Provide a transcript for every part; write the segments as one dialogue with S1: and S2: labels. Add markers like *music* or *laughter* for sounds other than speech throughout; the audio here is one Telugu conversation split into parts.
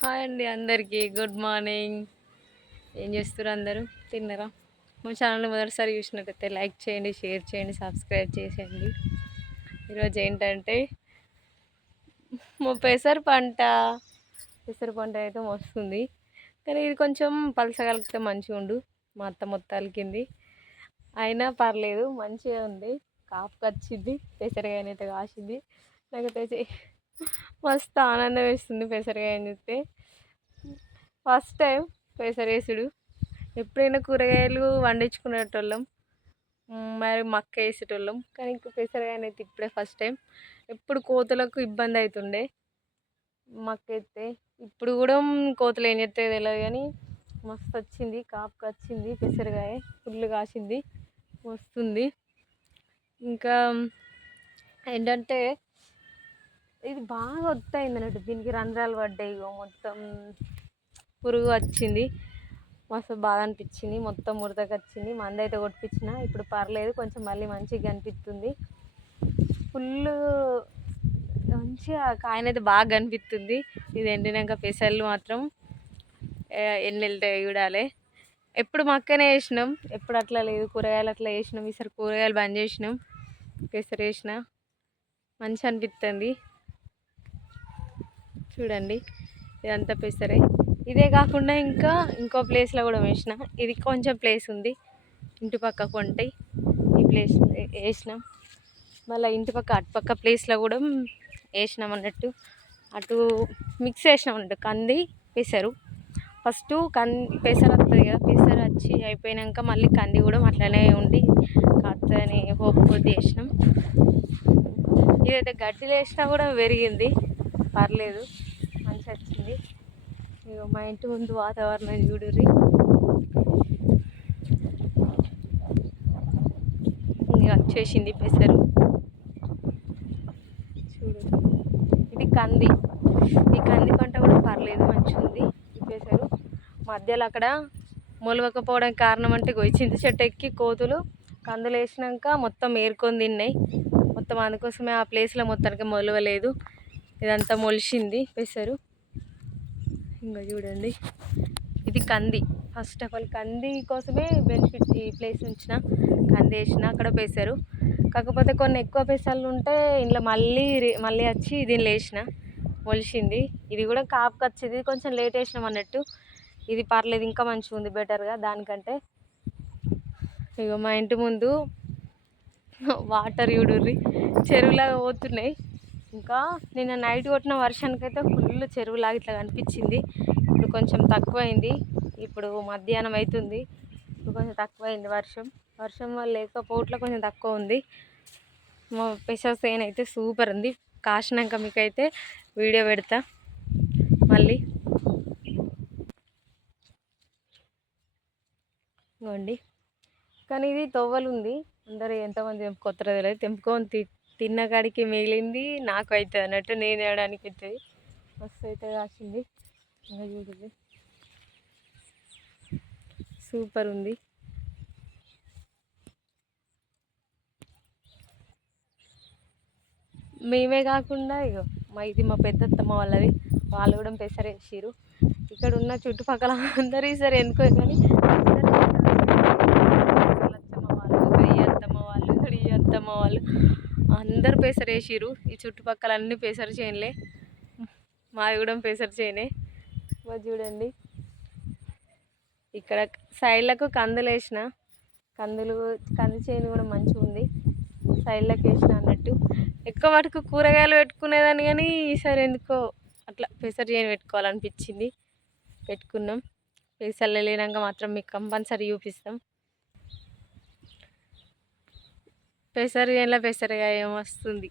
S1: హాయ్ అండి అందరికీ. Good morning. ఏం చేస్తున్నారు అందరూ? తిన్నారా? మా ఛానల్ మొదటిసారి చూసినట్టయితే లైక్ చేయండి షేర్ చేయండి సబ్స్క్రైబ్ చేసేయండి. ఈరోజు ఏంటంటే మా పెసర పంట. పెసర పంట అయితే వస్తుంది కానీ ఇది కొంచెం పలసగలిగితే మంచిగా ఉండు. మా అత్త మొత్తాలకింది. అయినా పర్లేదు మంచిగా ఉంది. కాపుకి వచ్చింది అయితే కాసింది లేకపోతే మస్తు ఆనందం వేస్తుంది పెసరకాయని చూస్తే ఫస్ట్ టైం పెసరేసుడు ఎప్పుడైనా కూరగాయలు వండించుకునేటోళ్ళం. మరి మక్క వేసేటోళ్ళం. కానీ ఇంకా పెసరకాయని అయితే ఇప్పుడే ఫస్ట్ టైం ఎప్పుడు కోతులకు ఇబ్బంది అవుతుండే మక్క అయితే ఇప్పుడు కూడా కోతులు ఏం చేస్తాయో తెలియదు కానీ మస్తు వచ్చింది. కాపుకి వచ్చింది పెసరకాయ ఫుల్లు కాసింది. వస్తుంది ఇంకా ఏంటంటే ఇది బాగా ఒత్తయింది అన్నట్టు దీనికి రంధ్రాలు పడ్డాయి. ఇగో మొత్తం పురుగు వచ్చింది. మస్తు బాధ అనిపించింది. మొత్తం ముడతకు వచ్చింది మందు అయితే కొట్టించిన. ఇప్పుడు పర్లేదు. కొంచెం మళ్ళీ మంచిగా కనిపిస్తుంది. ఫుల్ మంచిగా కాయనైతే బాగా కనిపిస్తుంది. ఇది ఎండినాక పెసర్లు మాత్రం ఎన్ని వెళ్తాయి చూడాలి. ఎప్పుడు మక్కనే వేసినాం. ఎప్పుడు అట్లా లేదు. కూరగాయలు అట్లా వేసినాం. ఈసారి కూరగాయలు బంద్ చేసినాం. పెసరు వేసిన మంచి అనిపిస్తుంది. చూడండి ఇదంతా పెసరే. ఇదే కాకుండా ఇంకా ఇంకో ప్లేస్లో కూడా వేసిన. ఇది కొంచెం ప్లేస్ ఉంది. ఇంటి పక్క కొంటాయి ఈ ప్లేస్ వేసినాం. మళ్ళీ ఇంటి పక్క అటుపక్క ప్లేస్లో కూడా వేసినాం అన్నట్టు. అటు మిక్స్ వేసినాం అన్నట్టు. కంది పెసరు. ఫస్ట్ కంది పెసరు వస్తుంది కదా పెసరు వచ్చి అయిపోయాక మళ్ళీ కంది కూడా అట్లనే ఉండి కాస్తని హోప్ కొద్ది వేసినాం. ఇదైతే గడ్డిలు వేసినా కూడా పెరిగింది. పర్లేదు. మా ఇంటి ముందు వాతావరణం చూడుర్రి. ఇంకా వచ్చేసింది పెసరు. చూడు. ఇది కంది. ఈ కంది పంట కూడా పర్లేదు మంచిగా ఉంది పెసరు. మధ్యలో అక్కడ మొలవకపోవడానికి కారణం అంటే చింత చెట్టు ఎక్కి కోతులు కందులు వేసినాక మొత్తం ఏరుకొని తిన్నాయి. మొత్తం అందుకోసమే ఆ ప్లేస్లో మొత్తానికి మొలవలేదు. ఇదంతా మొలిచింది పెసరు. ఇంకా చూడండి. ఇది కంది. ఫస్ట్ ఆఫ్ ఆల్ కంది కోసమే బెనిఫిట్ ఈ ప్లేస్ ఉంచిన. కంది వేసిన అక్కడ పెసరు కాకపోతే కొన్ని ఎక్కువ పేసాలు ఉంటే ఇంట్లో మళ్ళీ మళ్ళీ వచ్చి దీనిలో వేసిన. మొలిచింది ఇది కూడా కాపుకి వచ్చింది కొంచెం లేట్ వేసినాం అన్నట్టు. ఇది పర్లేదు ఇంకా మంచిగా ఉంది బెటర్గా దానికంటే. ఇక మా ఇంటి ముందు *laughs* వాటర్ చూడుర్రి. చెరువులాగా పోతున్నాయి. ఇంకా నిన్న నైట్ కొట్టిన వర్షానికైతే ఫుల్ చెరువులాగా ఇట్లా కనిపించింది. ఇప్పుడు కొంచెం తక్కువైంది. ఇప్పుడు మధ్యాహ్నం అవుతుంది ఇప్పుడు కొంచెం తక్కువైంది వర్షం. వర్షం వల్ల లేకపోవట్లో కొంచెం తక్కువ ఉంది. మా పెసర్ సేన్ అయితే సూపర్ ఉంది. కాసినాక మీకైతే వీడియో పెడతా. మళ్ళీ. ఇవ్వండి కానీ ఇది తవ్వలు ఉంది అందరు ఎంతమంది తెంపుకొత్తరో తెలియదు తెంపుకొని తిన్న కాడికి మిగిలింది నాకు అవుతుంది అన్నట్టు నేను వేయడానికి అవుతుంది మస్తు అయితే కాసింది ఇంకా చూడండి సూపర్ ఉంది. మేమే కాకుండా ఇగో మా ఇది మా పెద్దత్తమ్మ వాళ్ళది వాళ్ళు కూడా పెసరేసారు ఇక్కడ ఉన్న చుట్టుపక్కల అందరూ ఈసారి ఎందుకో కానీ అత్తమ్మ వాళ్ళు ఈ అత్తమ్మ వాళ్ళు ఈ అత్తమ్మ వాళ్ళు. అందరు పేసర్ వేసిరు ఈ చుట్టుపక్కల అన్ని పేసర్ చేయనులే మాది కూడా పేసర్ చేయనే మరి చూడండి. ఇక్కడ సైడ్లకు కందులు వేసిన. కందులు కంది చేను కూడా మంచిగా ఉంది. సైడ్లకు వేసిన అన్నట్టు. ఎక్కువ మటుకు కూరగాయలు పెట్టుకునేదాన్ని కానీ ఈసారి ఎందుకో అట్లా పెసర్ చేయని పెట్టుకోవాలనిపించింది. పెట్టుకున్నాం. పెసర్లు వెళ్ళినాక మాత్రం మీకు కంపల్సరీ చూపిస్తాం. పెసరగాయల పెసరుగా వస్తుంది?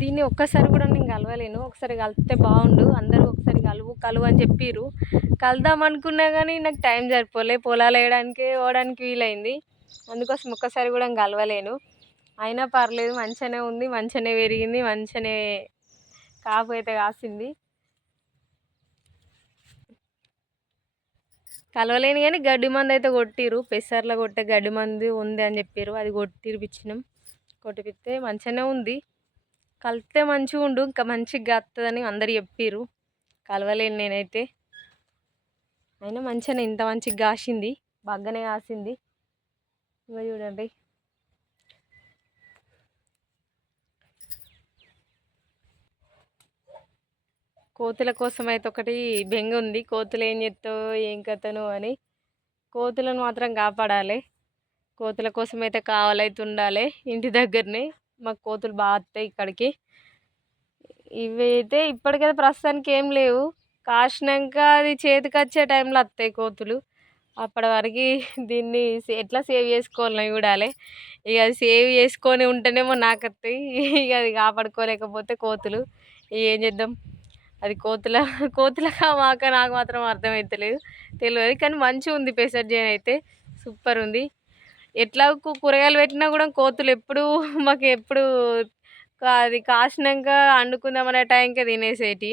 S1: దీన్ని ఒక్కసారి కూడా నేను కలవలేను. ఒకసారి కలిపితే బాగుండు. అందరూ ఒకసారి కలువు కలువు అని చెప్పిర్రు. కలుదాం అనుకున్నా కానీ నాకు టైం సరిపోలే. పొలాలు వేయడానికి పోవడానికి వీలైంది. అందుకోసం ఒక్కసారి కూడా కలవలేను. అయినా పర్లేదు మంచిగానే ఉంది మంచిగానే పెరిగింది మంచిగానే కాపు అయితే కాసింది. కలవలేని కానీ గడ్డి మందు అయితే కొట్టిరు. పెసర్లో కొట్టే గడ్డి మందు ఉంది అని చెప్పారు. అది కొట్టిరిపించినాం కొట్టిపిస్తే మంచిగానే ఉంది. కలిపితే మంచిగా ఉండు ఇంకా మంచిగా వస్తుందని అందరు చెప్పిర్రు కలవలేను నేనైతే. అయినా మంచిగానే ఇంత మంచిగా కాసింది. బాగానే కాసింది. ఇంకా చూడండి. కోతుల కోసం అయితే ఒకటి బెంగ ఉంది కోతులు ఏం చేస్తావు ఏం కథను అని. కోతులను మాత్రం కాపాడాలి. కోతుల కోసం అయితే కావాలైతే ఉండాలి ఇంటి దగ్గరనే. మాకు కోతులు బాగా వస్తాయి ఇక్కడికి. ఇవి అయితే ఇప్పటికైతే ప్రస్తుతానికి ఏం లేవు. కాసినాక అది చేతికి వచ్చే టైంలో వస్తాయి కోతులు. అప్పటి వరకు దీన్ని సే- ఎట్లా సేవ్ చేసుకోవాలని చూడాలి. ఇక అది సేవ్ చేసుకొని ఉంటేనేమో నాకు వస్తాయి ఇక అది కాపాడుకోలేకపోతే కోతులు. ఇక ఏం చేద్దాం? అది కోతుల కోతులకా మాక నాకు మాత్రం అర్థమవుతలేదు తెలియదు కానీ మంచిగా ఉంది పెసర్ జేన్ అయితే. సూపర్ ఉంది ఎట్లా కూరగాయలు పెట్టినా కూడా కోతులు ఎప్పుడు *laughs* మాకు ఎప్పుడు కా- అది కాసినాక వండుకుందామనే టైంకే తినేసేటి.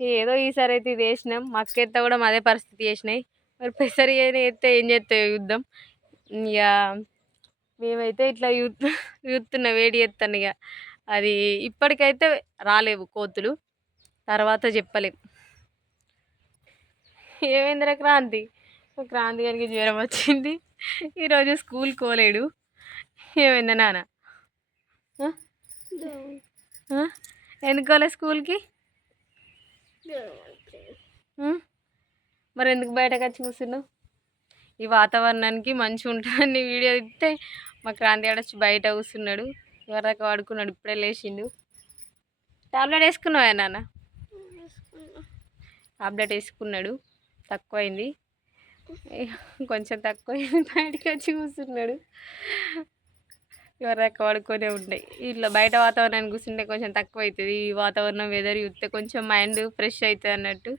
S1: ఏదో ఈసారి అయితే ఇది వేసినాం. మక్కెత్త కూడా అదే పరిస్థితి చేసినాయి. మరి పెసరి అయితే ఏం చేస్తాయో యుద్ధం. ఇక మేమైతే ఇట్లా యూత్ యూత్తున్న వేడి ఎత్తాను ఇక అది ఇప్పటికైతే రాలేవు కోతులు. తర్వాత చెప్పలేం. ఏమైందిరా క్రాంతి? క్రాంతి గారికి జ్వరం వచ్చింది. ఈరోజు స్కూల్ కోలేడు ఏమైందా నాన్న? ఎందుకోలే ఎందుకు కోలే స్కూల్కి? మరి ఎందుకు బయటకు వచ్చి కూర్చున్నావు? ఈ వాతావరణానికి మంచిగా ఉంటుందని వీడియో ఇస్తే మా క్రాంతి ఆడ వచ్చి బయట కూర్చున్నాడు. ఎవరిదాకా వాడుకున్నాడు? ఇప్పుడే లేచిండు. టాబ్లెట్ వేసుకున్నావా నాన్న? టాబ్లెట్ వేసుకున్నాడు. తక్కువైంది. కొంచెం తక్కువ బయటకు వచ్చి కూర్చున్నాడు. ఎవరిదాకా వాడుకొనే ఉంటాయి ఇట్లా బయట వాతావరణాన్ని కూర్చుంటే కొంచెం తక్కువ అవుతుంది ఈ వాతావరణం వెదర్ చూస్తే కొంచెం మైండ్ ఫ్రెష్ అవుతుంది అన్నట్టు.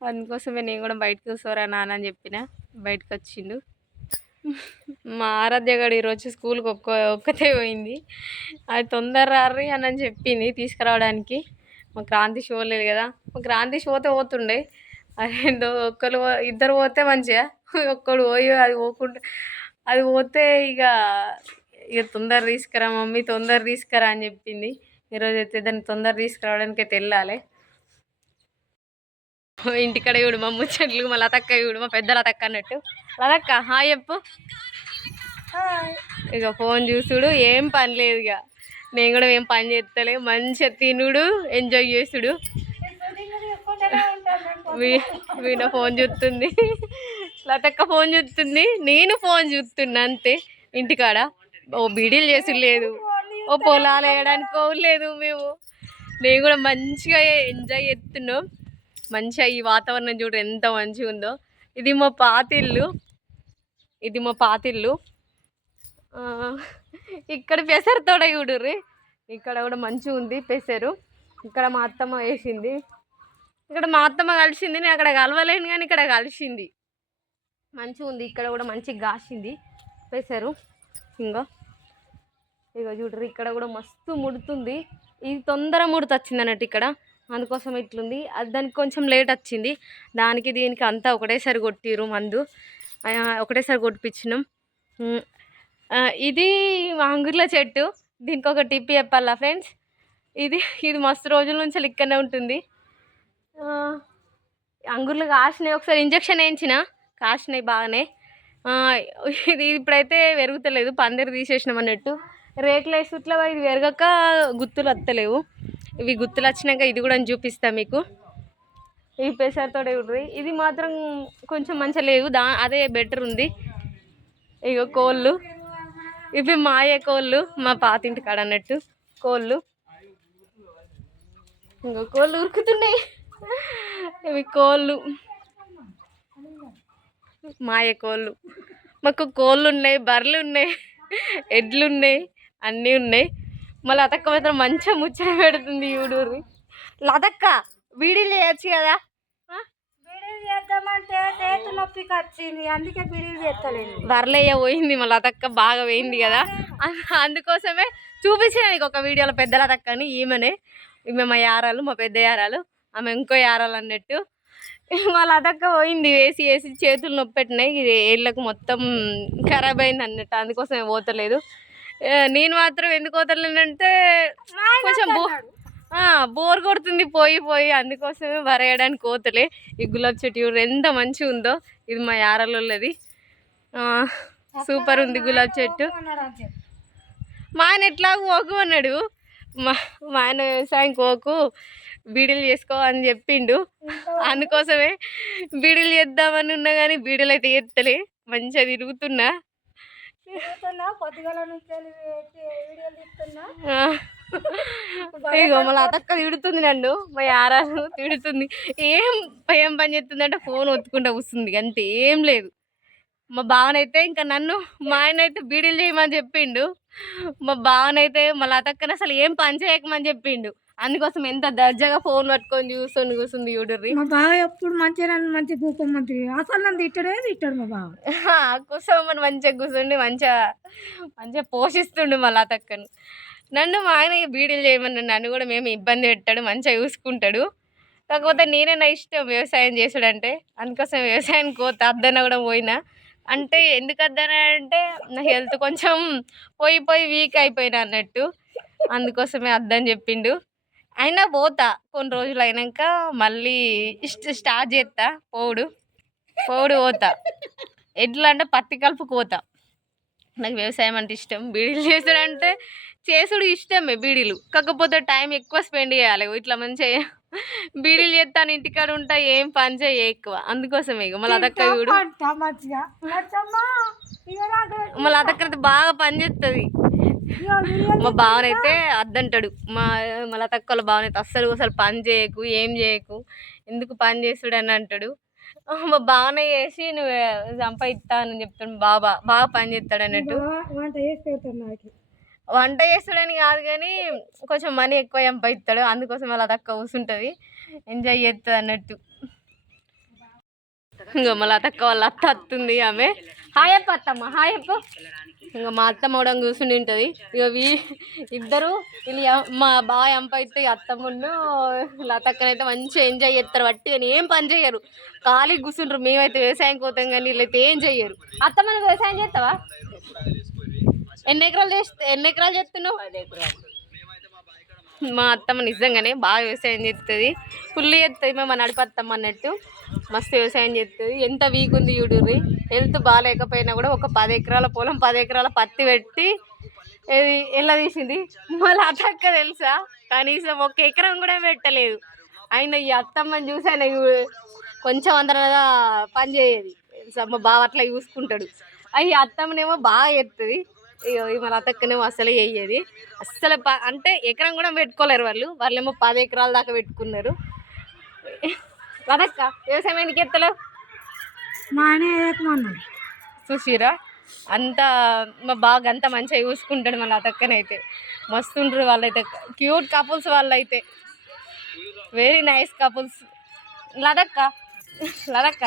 S1: అందుకోసమే నేను కూడా బయటకు కూర్చోరా నాన్న అని చెప్పిన. బయటకు వచ్చిండు. మా ఆరాధ్య గడు ఈరోజు స్కూల్కి ఒక్క ఒక్కతే పోయింది. అది తొందర రారి అని చెప్పింది తీసుకురావడానికి. మా క్రాంతి షో లేదు కదా. మా క్రాంతి షోతే పోతుండే. అదేందో ఒక్కరు ఇద్దరు పోతే మంచిగా. ఒక్కడు పోయి అది పోకుండా అది పోతే ఇక ఇక తొందర తీసుకురా మమ్మీ తొందర తీసుకురా అని చెప్పింది. ఈరోజు అయితే దాన్ని తొందర తీసుకురావడానికి అయితే వెళ్ళాలి ఇంటికాడ చూడు మా ముచ్చట్లు మా లతక్క చూడు మా పెద్ద లతక్క అన్నట్టు. లతక్క హాయ్ చెప్పు. ఇక ఫోన్ చూసుడు ఏం పని లేదు ఇక. నేను కూడా ఏం పని చేస్తలే. మంచిగా తినుడు ఎంజాయ్ చేసుడు. వీ- వీణ ఫోన్ చూస్తుంది. లతక్క ఫోన్ చూస్తుంది. నేను ఫోన్ చూస్తున్నా అంతే. ఇంటికాడ. ఓ బీడీలు చేసి లేదు ఓ పొలాలు వేయడానికి పోలేదు మేము. నేను కూడా మంచిగా ఎంజాయ్ చేస్తున్నాం. మంచిగా ఈ వాతావరణం చూడు ఎంత మంచిగా ఉందో. ఇది మా పాతిల్లు. ఇది మా పాతిల్లు. ఇక్కడ పెసరు తోడ చూడుర్రి. ఇక్కడ కూడా మంచిగా ఉంది పెసరు. ఇక్కడ మా అత్తమ్మ వేసింది. ఇక్కడ మా అత్తమ్మ కలిసింది నేను అక్కడ కలవలేను కానీ ఇక్కడ కలిసింది. మంచిగా ఉంది ఇక్కడ కూడా మంచిగా కాసింది పెసరు. ఇంకో ఇగో చూడరు ఇక్కడ కూడా మస్తు ముడుతుంది. ఇది తొందర ముడత వచ్చింది అన్నట్టు ఇక్కడ. అందుకోసం ఇట్లుంది. అది దానికి కొంచెం లేట్ వచ్చింది. దానికి దీనికి అంతా ఒకటేసారి కొట్టిరు మందు. ఒకటేసారి కొట్టిపించినాం ఇది అంగుర్ల చెట్టు. దీనికి ఒక టిప్ చెప్పాలా ఫ్రెండ్స్? ఇది ఇది మస్తు రోజుల నుంచి ఇక్కడనే ఉంటుంది. అంగుర్లు కాసినాయి. ఒకసారి ఇంజక్షన్ వేయించిన కాసినాయి బాగానే. ఇది ఇప్పుడైతే పెరుగుతలేదు. పందిరి తీసేసినాం అన్నట్టు. రేకులు వేసుట్లో ఇది పెరగక గుత్తులు వస్తలేవు ఇవి గుత్తులు వచ్చినాక ఇది కూడా చూపిస్తా మీకు. ఈ పెసరతో చూడ్రి. ఇది మాత్రం కొంచెం మంచిగా లేవు. దా అదే బెటర్ ఉంది. ఇగో కోళ్ళు. ఇవి మాయే కోళ్ళు మా పాతింటి కాడ అన్నట్టు కోళ్ళు. ఇంకో కోళ్ళు ఉరుకుతున్నాయి. ఇవి కోళ్ళు. మాయ కోళ్ళు. మాకు కోళ్ళు ఉన్నాయి బర్రెలు ఉన్నాయి ఎడ్లు ఉన్నాయి అన్నీ ఉన్నాయి. మళ్ళీ అతక్క మాత్రం మంచిగా ముచ్చట పెడుతుంది యూడూరి లతక్క వీడియోలు చేయొచ్చు కదా?
S2: వీడియో చేద్దామంటే నొప్పికి వచ్చింది అందుకే బిడీలు చేస్తలేదు.
S1: పోయింది మళ్ళీ అతక్క బాగా పోయింది కదా. అందుకోసమే చూపించిన నీకు ఒక వీడియోలో పెద్ద లతక్క అని ఈమెనే. ఈమె మా యారాలు మా పెద్ద యారాలు ఆమె ఇంకో యారాలు అన్నట్టు. వాళ్ళ అదక్క పోయింది వేసి వేసి చేతులు నొప్పి పెట్టినాయి. ఇది ఏళ్ళకు మొత్తం ఖరాబ్ అయింది అన్నట్టు అందుకోసమే పోతలేదు. నేను మాత్రం ఎందుకు వదలనంటే కొంచెం బోర్ కొడుతుంది పోయి పోయి. అందుకోసమే వరేయడానికి కోతలే. ఈ గులాబ్ చెట్టు ఎంత మంచిగా ఉందో. ఇది మా యారలోళ్ళది సూపర్ ఉంది గులాబ్ చెట్టు. మా ఆయన ఎట్లాగో ఓకు అన్నాడు. మా మా ఆయన వ్యవసాయం కోకు బీడీలు చేసుకో అని చెప్పిండు. అందుకోసమే బీడీలు చేద్దామని ఉన్నా కానీ బీడీలు అయితే ఎత్తలే. మంచిగా తిరుగుతున్నా.
S2: తిరుగుతున్నా పొద్దుగల నుంచి వీడియోలు తీస్తున్నా.
S1: ఇగో మళ్ళీ అతక్క తిడుతుంది నన్ను మా యారాలు తిడుతుంది. ఏం భయం పని చేస్తుందంటే ఫోన్ ఒత్తుకుంటా కూస్తుంది అంతే ఏం లేదు. మా బావనైతే ఇంకా నన్ను మా ఆయన అయితే బీడీలు చేయమని చెప్పిండు. మా బావనైతే మళ్ళీ అతక్కని అసలు ఏం పని చేయకమని చెప్పిండు. అందుకోసం ఎంత దర్జాగా ఫోన్ పట్టుకొని చూస్తుంది కూర్చుంది చూడుర్రి.
S2: మా బావ ఎప్పుడు మంచిగా నన్ను మంచి కూకోమంతి అసలు నన్ను తిట్టడే తిట్టాడు మా బావ.
S1: కూర్చోమని మంచిగా కూర్చుండి మంచిగా మంచిగా పోషిస్తుండు మళ్ళీ అతక్కను నన్ను మా ఆయన బీడీలు చేయమని నన్ను కూడా మేము ఇబ్బంది పెట్టాడు మంచిగా చూసుకుంటాడు. కాకపోతే నేనే నా ఇష్టం వ్యవసాయం చేసుడంటే అందుకోసం వ్యవసాయానికి పోతే అద్దన కూడా పోయినా. అంటే ఎందుకు అద్దన అంటే నా హెల్త్ కొంచెం పోయి పోయి వీక్ అయిపోయినా అన్నట్టు. అందుకోసమే అద్దని చెప్పిండు. అయినా పోతా. కొన్ని రోజులు అయినాక మళ్ళీ స్టార్ట్ చేస్తా పోవుడు. పోవుడు పోతా. ఎట్లా అంటే పత్తి కలుపుకు పోతా. నాకు వ్యవసాయం అంటే ఇష్టం. బీడీలు చేసుడు అంటే చేసుడు ఇష్టమే బీడీలు. కాకపోతే టైం ఎక్కువ స్పెండ్ చేయాలి. ఇట్లా మంచిగా బీడీలు చేస్తాను ఇంటికాడ ఉంటా ఏం పని చేయ ఎక్కువ. అందుకోసమే ఇక మళ్ళీ అదక్క చూడు. మళ్ళీ అదక్కడైతే బాగా పని చేస్తుంది మా బావనైతే అద్దంటాడు. మా మళ్ళీ తక్కువ బావనైతే అస్సలు అసలు పని చేయకు ఏం చేయకు ఎందుకు పని చేస్తుడు అని అంటాడు. మా బావనే చేసి నువ్వు సంపాదిస్తానని చెప్తాడు బాబా బాగా పని చేస్తాడు అన్నట్టు.
S2: వంట
S1: చేస్తాడని కాదు కానీ కొంచెం మనీ ఎక్కువ సంపాదిస్తాడు. అందుకోసం అలా తక్కువ కూర్చుంటుంది ఎంజాయ్ చేస్తుంది అన్నట్టు. ఇంకా మళ్ళీ తక్కువ వాళ్ళ అత్త అత్తుంది ఆమె. హాయ్ అప్ప అత్తమ్మ హాయ్ అప్ప ఇంకా మా అత్తమ్మ కూడా కూర్చుని ఉంటుంది. ఇక వీ ఇద్దరు వీళ్ళు మా మా అంప అయితే అత్తమ్మను లతక్కనైతే మంచిగా ఎంజాయ్ చేస్తారు. బట్టి కానీ ఏం పని చేయరు. ఖాళీ కూర్చుంటారు మేమైతే వ్యవసాయం పోతాం కానీ వీళ్ళైతే ఏం చెయ్యరు అత్తమ్మ నువ్వు వ్యవసాయం చేస్తావా? ఎన్ని ఎకరాలు చేస్తే ఎన్ని ఎకరాలు చేస్తున్నావు? మా అత్తమ్మ నిజంగానే బాగా వ్యవసాయం చేస్తుంది ఫుల్ చేస్తుంది మేము నడిపత్తమ్మ అన్నట్టు. మస్తు వ్యవసాయం చేస్తుంది ఎంత వీక్ ఉంది చూడుర్రి. హెల్త్ బాగాలేకపోయినా కూడా ఒక పది ఎకరాల పొలం పది ఎకరాల పత్తి పెట్టి ఇది ఎలా తీసింది? మళ్ళీ అతక్క తెలుసా? కనీసం ఒక ఎకరం కూడా పెట్టలేదు. ఆయన ఈ అత్తమ్మని చూసి ఆయన కొంచెం అందరదా పని చేయదు. మా బావ అట్లా చూసుకుంటాడు. అవి అత్తమ్మనేమో బాగా చేస్తుంది ఇగో ఈ మన అతక్కనేమో అసలే వేయేది అస్సలు ప- అంటే ఎకరం కూడా పెట్టుకోలేరు వాళ్ళు. వాళ్ళేమో పది ఎకరాల దాకా పెట్టుకున్నారు. *laughs* అదక్క వ్యవసాయం ఎందుకు ఎత్తలేవు
S2: మా ఆయన ఏకమన్నాడు
S1: చూసిరా అంత మా బాగా అంత మంచిగా చూసుకుంటాడు మన అతక్కనైతే మస్తు ఉంటారు వాళ్ళైతే. క్యూట్ కపుల్స్ వాళ్ళైతే. వెరీ నైస్ కపుల్స్ లదక్క లదక్క